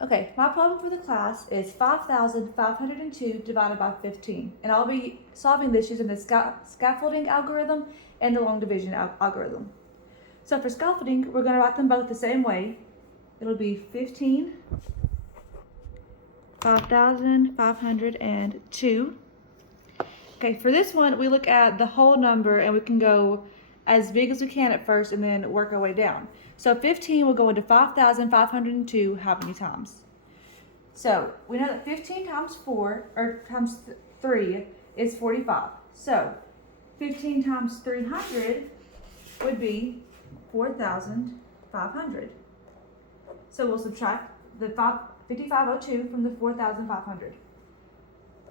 Okay, my problem for the class is 5,502 divided by 15. And I'll be solving this using the scaffolding algorithm and the long division algorithm. So for scaffolding, we're going to write them both the same way. It'll be 15, 5,502. Okay, for this one, we look at the whole number and we can go as big as we can at first and then work our way down. So 15 will go into 5,502 how many times? So we know that 15 times 4, or times 3 is 45. So 15 times 300 would be 4,500. So we'll subtract the 5,502 from the 4,500.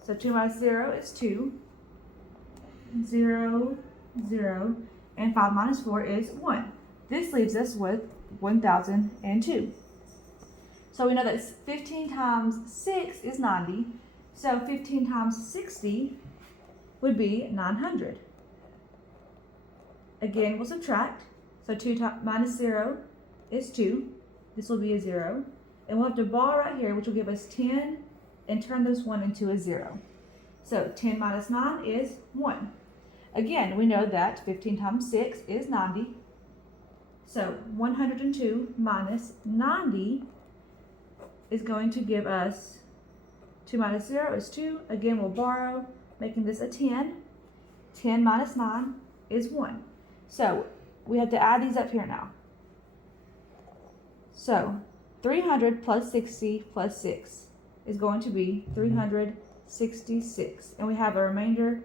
So 2 minus 0 is 2. 0, 0, and 5 minus 4 is 1. This leaves us with 1,002. So we know that 15 times 6 is 90. So 15 times 60 would be 900. Again, we'll subtract. So 2 minus 0 is 2. This will be a 0. And we'll have to bar right here, which will give us 10, and turn this 1 into a 0. So 10 minus 9 is 1. Again, we know that 15 times 6 is 90. So 102 minus 90 is going to give us 2 minus 0 is 2. Again, we'll borrow, making this a 10. 10 minus 9 is 1. So we have to add these up here now. So 300 plus 60 plus 6 is going to be 366. And we have a remainder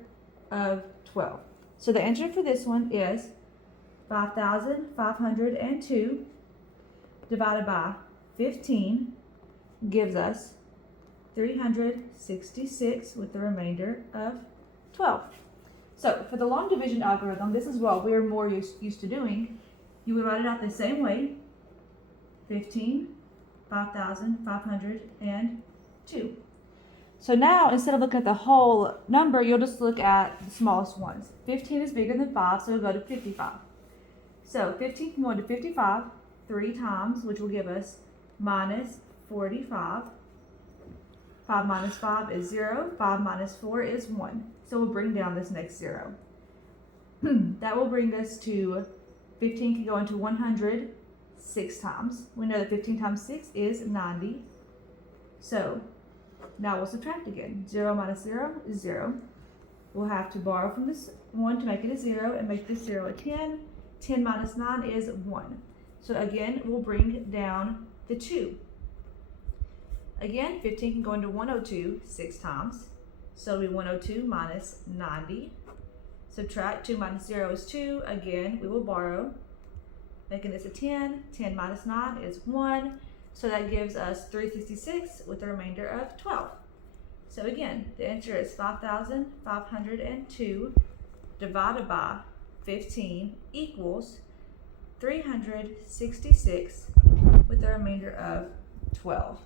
of 12. So the answer for this one is 5,502 divided by 15 gives us 366 with the remainder of 12. So for the long division algorithm, this is what we're more used to doing. You would write it out the same way. 15, 5,502. So now, instead of looking at the whole number, you'll just look at the smallest ones. 15 is bigger than 5, so we'll go to 55. So 15 can go into 55 3 times, which will give us minus 45. 5 minus 5 is 0. 5 minus 4 is 1. So we'll bring down this next 0. That will bring us to 15 can go into 100 6 times. We know that 15 times 6 is 90. So now we'll subtract again. 0 minus 0 is 0. We'll have to borrow from this 1 to make it a 0 and make this 0 a 10. 10 minus 9 is 1. So again, we'll bring down the 2. Again, 15 can go into 102 6 times. So it'll be 102 minus 90. Subtract 2 minus 0 is 2. Again, we will borrow, making this a 10. 10 minus 9 is 1. So that gives us 366 with the remainder of 12. So again, the answer is 5,502 divided by 15 equals 366 with the remainder of 12.